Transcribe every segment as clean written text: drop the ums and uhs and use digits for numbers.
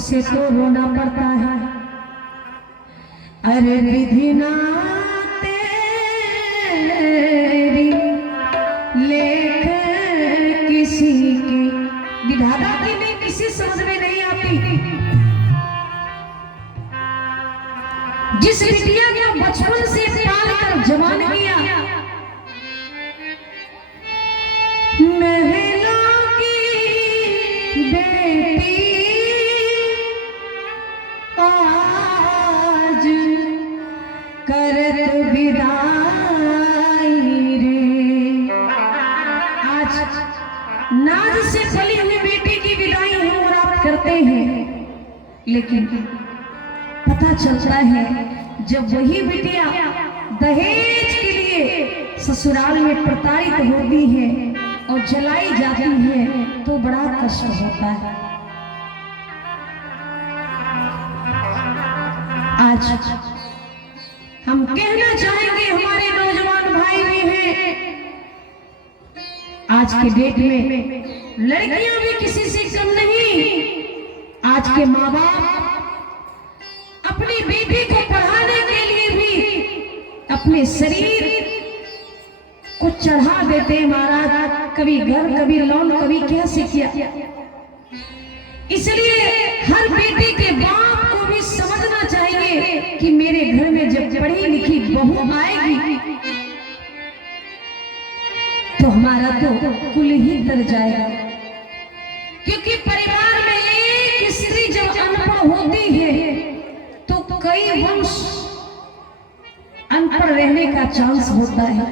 उसे तो रोना पड़ता है। अरे विधि ना तेरी लेख किसी की, विधाता की भी किसी समझ में नहीं आती। जिस बिटिया को बचपन से पाल कर जवान किया, महलों की बेटी आज करत विदाई रे। आज नाज से फली हुई बेटी की विदाई हम प्राप्त करते हैं, लेकिन पता चलता है जब वही बिटिया दहेज के लिए ससुराल में प्रताड़ित होती है और जलाई जाती है तो बड़ा कष्ट होता है। आज हम कहना चाहेंगे, हमारे नौजवान भाई भी हैं, आज के डेट में लड़कियां भी किसी से कम नहीं। आज के माँ बाप अपनी बेटी को पढ़ाने के लिए भी अपने शरीर को चढ़ा देते हैं महाराज, कभी घर कभी लोन कभी क्या से किया। इसलिए हर बेटी के बाप को भी समझना चाहिए कि मेरे घर में जब पढ़ी लिखी बहू आएगी तो हमारा तो कुल ही तर जाएगा। क्योंकि परिवार में एक स्त्री जब अनपढ़ होती है तो कई वंश अनपढ़ रहने का चांस होता है,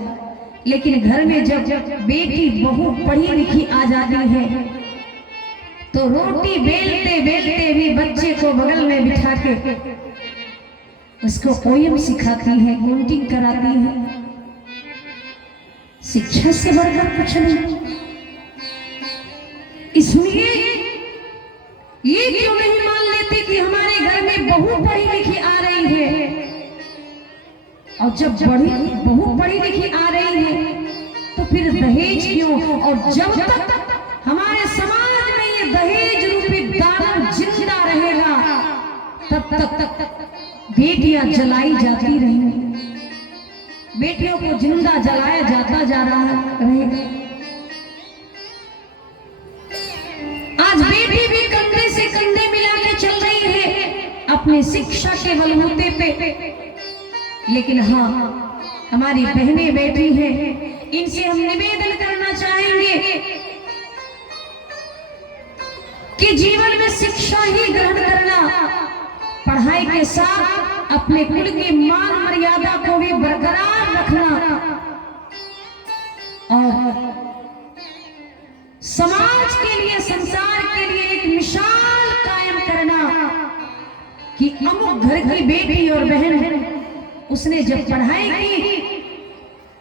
लेकिन घर में जब बेटी बहू पढ़ी लिखी आ जाती है तो रोटी बेलते बेलते भी बच्चे को बगल में बिठा के उसको पोयम सिखाती है, पेंटिंग कराती है। शिक्षा से बढ़कर कुछ नहीं। इसलिए ये क्यों नहीं मान लेते कि हमारे घर में बहू पढ़ी लिखी आ रही है, और जब बहू पढ़ी लिखी आ रही है तो फिर दहेज क्यों? और जब तक हमारे समाज में ये दहेज रूपी दानव जिंदा रहेगा तब तक बेटियां जलाई जाती रहेंगी, बेटियों को जिंदा जलाया जाता जा रहा रहेगा। आज बेटी भी कंधे से कंधे मिला के चल रही है अपनी शिक्षा के बलबूते पे, लेकिन हाँ हमारी बहनें बैठी हैं, इनसे हम निवेदन करना चाहेंगे कि जीवन में शिक्षा ही ग्रहण करना, पढ़ाई के साथ अपने कुल की मान मर्यादा को भी बरकरार रखना और समाज के लिए, संसार के लिए एक मिसाल कायम करना कि अमुक घर की बेटी और बहन उसने जब पढ़ाई की,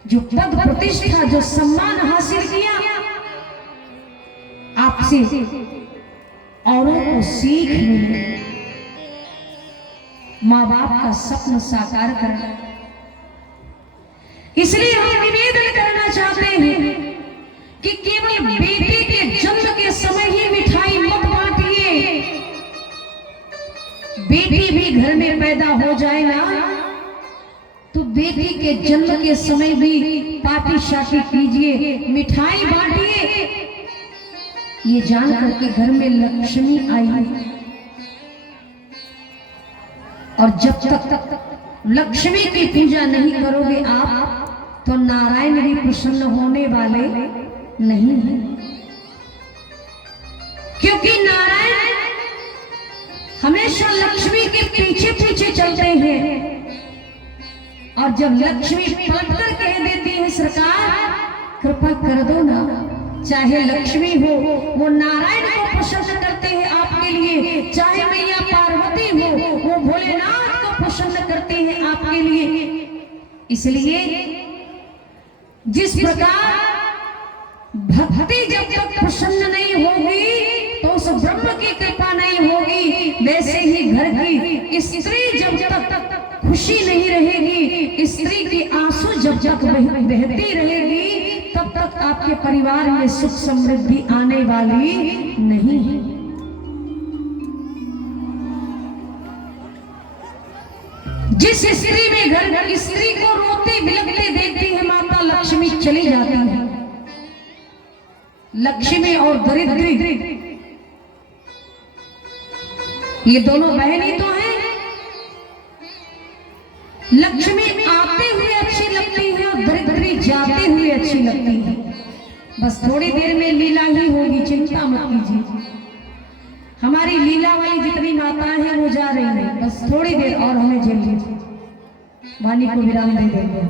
जो पद प्रतिष्ठा, जो सम्मान हासिल किया, आपसे औरों को सीख मिले। माँ बाप का सपना साकार करना। इसलिए हम निवेदन करना चाहते हैं कि केवल बेटे के जन्म के समय ही मिठाई मत बांटिए। बेटी भी घर में पैदा हो जाए ना तो बेटी के जन्म के समय भी पार्टी शादी कीजिए, मिठाई बांटिए, ये जानकर के घर में लक्ष्मी आई। और जब तक लक्ष्मी की पूजा नहीं करोगे आप तो नारायण भी प्रसन्न होने वाले नहीं हैं, क्योंकि नारायण हमेशा लक्ष्मी के पीछे पीछे चलते हैं। और जब लक्ष्मी पलटकर कह देती है सरकार कृपा कर दो ना, चाहे लक्ष्मी हो वो नारायण को पसंद करते हैं आपके लिए, चाहे मैया पार्वती हो वो भोलेनाथ को पसंद करते हैं आपके लिए। इसलिए जिस प्रकार भक्ति जब तक प्रसन्न नहीं होगी तो उस ब्रह्म की कृपा नहीं होगी, वैसे ही घर की स्त्री जब तक खुशी नहीं रहेगी, स्त्री की आंसू जब तक बहती रहेगी तब तक आपके परिवार में सुख समृद्धि आने वाली नहीं है। जिस स्त्री में घर स्त्री को रोते बिलखते देखती है माता लक्ष्मी चली जाती है। लक्ष्मी और दरिद्री ये दोनों बहनें तो हैं। लक्ष्मी आते हुए अच्छी लगती है और दरिद्री जाते हुए अच्छी लगती है। बस थोड़ी देर में लीला ही होगी, चिंता मत कीजिए। हमारी लीला वाली जितनी माताएं हैं वो जा रही हैं, बस थोड़ी देर और हमें झेल लीजिए। वाणी को विराम दे देंगे।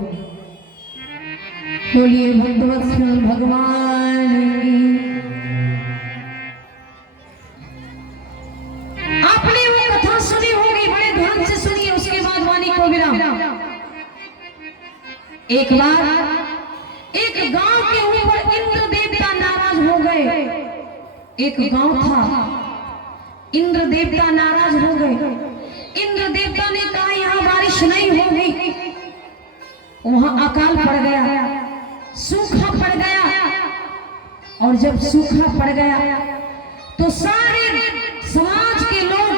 बोलिए भगवत्सल भगवान की। आपने वो कथा सुनी होगी, बड़े ध्यान से सुनिए, उसके बाद वाणी को विराम। एक बार एक गांव के ऊपर इंद्र देवता नाराज हो गए। एक गांव था, इंद्र देवता नाराज हो गए। इंद्र देवता ने कहा यहाँ बारिश नहीं होगी। वहां अकाल पड़ गया, सूखा पड़ गया। और जब सूखा पड़ गया तो सारे समाज के लोग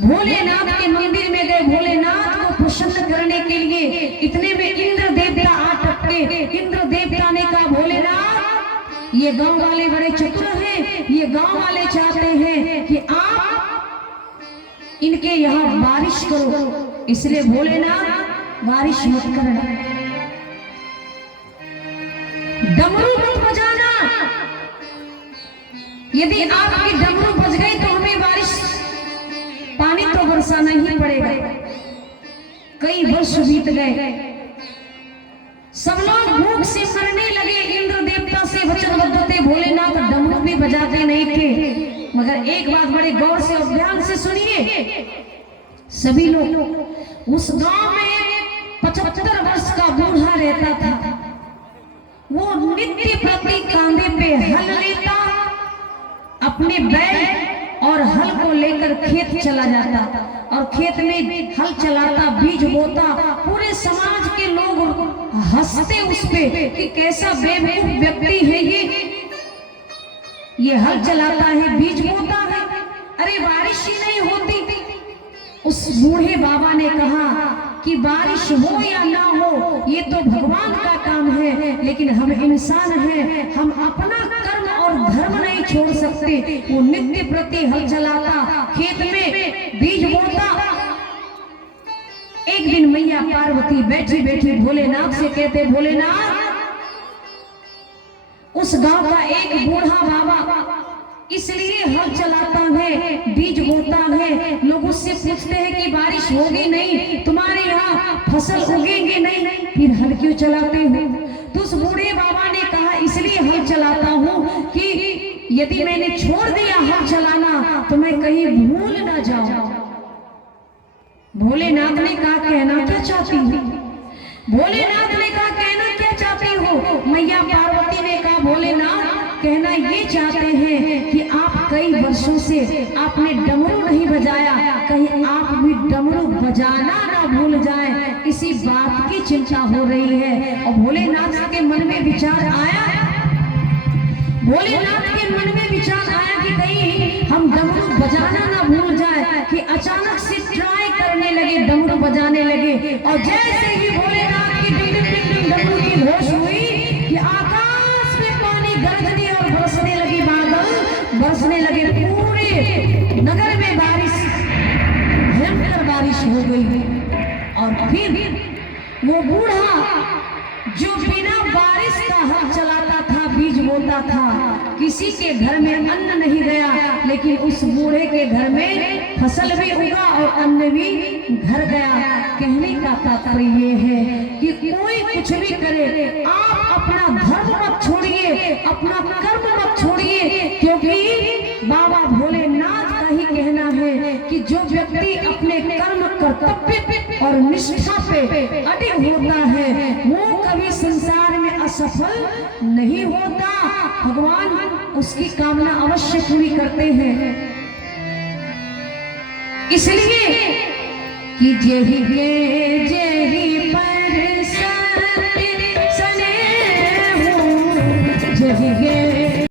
भोलेनाथ के मंदिर में गए, भोलेनाथ को प्रसन्न करने के लिए। इतने में इंद्र देवता आ टपके। इंद्र देवता ने कहा भोलेनाथ, ये गांव वाले बड़े चतुर हैं, ये गांव वाले चाहते हैं कि आप इनके यहाँ बारिश करो, इसलिए भोलेनाथ बारिश मत करना, डमरू मत बजाना। यदि आपकी डमरू बज गई तो हमें बारिश पानी तो बरसाना ही पड़ेगा। कई वर्ष बीत गए, सब लोग भूख से मरने लगे। इंद्र देवता से वचनबद्ध थे, भोलेनाथ डमरू भी बजाते नहीं थे। मगर एक बात बड़े गौर से और ध्यान से सुनिए। सभी लोग उस गांव में 75 वर्ष का बूढ़ा रहता था। वो नित्य प्रति कांधे पे हल लेता, अपने बैल और हल को लेकर खेत चला जाता और खेत में हल चलाता, बीज बोता। पूरे समाज के लोग हंसते उस पे कि कैसा बेवकूफ व्यक्ति है ये हल चलाता है, बीज बोता है, अरे बारिश ही नहीं होती। उस बूढ़े बाबा ने कहा कि बारिश हो या ना हो ये तो भगवान का काम है, लेकिन हम इंसान हैं, हम अपना कर्म और धर्म नहीं छोड़ सकते। वो नित्य प्रति हल चलाता, खेत में बीज बोता। एक दिन मैया पार्वती बैठी बैठी भोलेनाथ से कहते, भोलेनाथ, उस गांव का एक बूढ़ा बाबा इसलिए हल चलाता है, बीज बोता है, लोग उससे पूछते हैं कि बारिश होगी नहीं, तुम्हारे यहाँ फसल उगेंगे नहीं, फिर हल क्यों चलाते हो? तो उस बूढ़े बाबा ने कहा इसलिए हल चलाता हूँ कि यदि मैंने छोड़ दिया हल चलाना तो मैं कहीं भूल ना जाऊं। भोलेनाथ ने कहा कहना क्या चाहती हो? भोलेनाथ ने कहा कहना क्या चाहती हो? मैया पार्वती ने कहा भोलेनाथ कहना ये चाहते हैं कि आप कई वर्षों से आपने डमरू नहीं बजाया, कहीं आप भी डमरू बजाना ना भूल जाए, इसी बात की चिंता हो रही है। और भोलेनाथ के मन में विचार आया, भोलेनाथ के मन में विचार आया कि कहीं हम डमरू बजाना ना भूल जाए। कि अचानक से ट्राई करने लगे, डमरू बजाने लगे। और जैसे ही भोलेनाथ की डिंग डिंग डिंग डमरू की घोष हुई कि आकाश में पानी गरजने और बरसने लगी, बादल बरसने लगे, पूरे नगर में बारिश, भयंकर बारिश हो गई। और फिर वो बूढ़ा जो बिना बारिश का हल चलाता था, बीज बोता था, किसी के घर में अन्न नहीं गया, लेकिन उस बूढ़े के घर में फसल भी उगा और अन्न भी घर गया। कहने का तात्पर्य ये है कि कोई कुछ भी करे, आप अपना धर्म मत छोड़िए, अपना कर्म मत छोड़िए, क्योंकि बाबा भोलेनाथ का ही कहना है कि जो व्यक्ति अपने कर्म, कर्तव्य और निष्ठा पे अडिग होता है वो कभी संसार में असफल नहीं होता। भगवान उसकी कामना अवश्य पूरी करते हैं। इसलिए कि जय ही